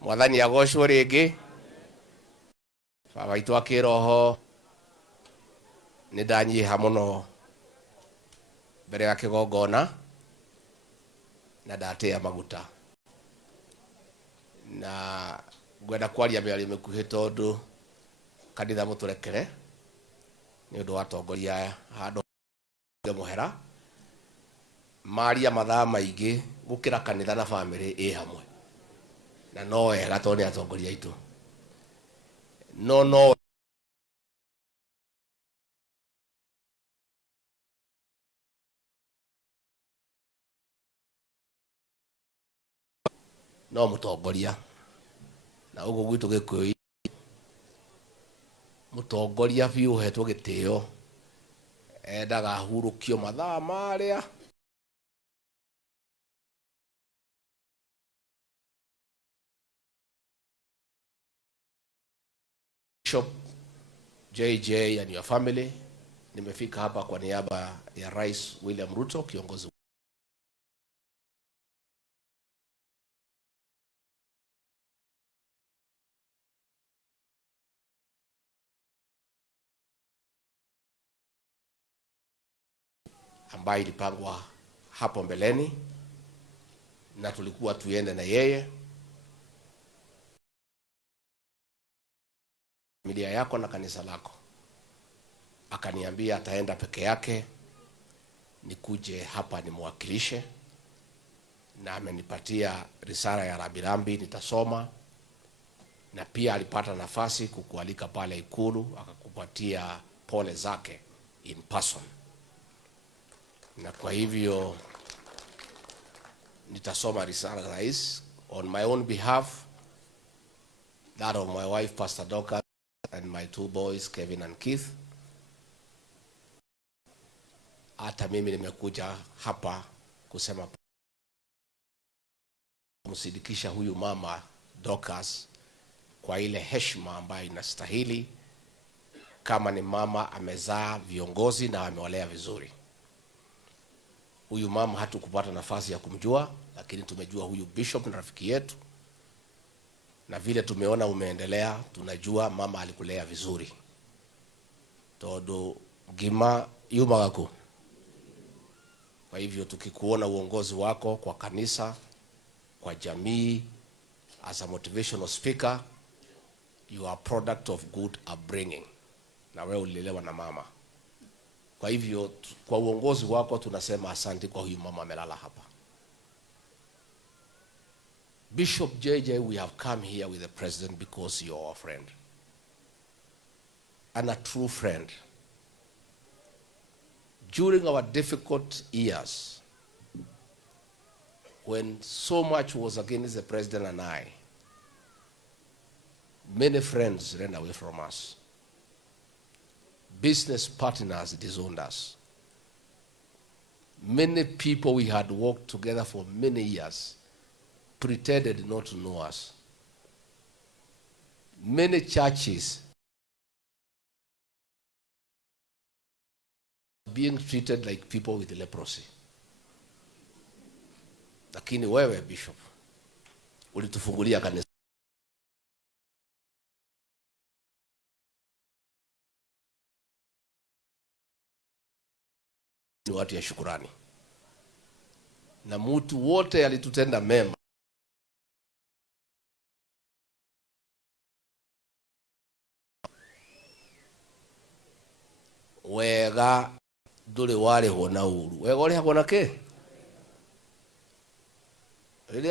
Mwathani agocwo ringi. Baba itu akiroho ni ndanyiha muno mbere ya kigongona na ndatia maguta na gwenda kwaria miario mikuhi tondu kanitha muturekere ni undu wa tongoria handu muhera maria mathaa maingi gukira kanitha na family i hamwe na no wega tondu ni atongoria itu no mutongoria na ugo gwitu gikuyu mutongoria biu hetwo gitio endaga hurukio mathaa maria Bishop JJ and your family, nimefika hapa kwa niaba ya Rais William Ruto, kiongozi ambaye ilipangwa hapo mbeleni na tulikuwa tuende na yeye. Familia yako na kanisa lako. Akaniambia ataenda peke yake, nikuje hapa nimwakilishe, na amenipatia risala ya rambirambi nitasoma, na pia alipata nafasi kukualika pale Ikulu akakupatia pole zake in person. Na kwa hivyo nitasoma risala ya rais on my own behalf, that of my wife Pastor Doka and my two boys Kevin and Keith. Hata mimi nimekuja hapa kusema kumsidikisha huyu mama Dorcas kwa ile heshima ambayo inastahili, kama ni mama amezaa viongozi na amewalea vizuri. Huyu mama hatukupata nafasi ya kumjua, lakini tumejua huyu bishop na rafiki yetu, na vile tumeona umeendelea tunajua mama alikulea vizuri. Todo gima yumagaku. Kwa hivyo tukikuona uongozi wako kwa kanisa, kwa jamii, as a motivational speaker, you are product of good upbringing. Na wewe ulilelewa na mama. Kwa hivyo kwa uongozi wako tunasema asante kwa huyu mama amelala hapa. Bishop JJ, we have come here with the president because you are our friend. And a true friend. During our difficult years, when so much was against the president and I, many friends ran away from us. Business partners disowned us. Many people we had worked together for many years pretended not to know us. Many churches being treated like people with leprosy. Lakini wewe bishop ulitufungulia kanisa. Ni watu ya shukrani. Na mtu wote alitutenda mema. Wega dole wale hona uru. Wega wale hakona ke?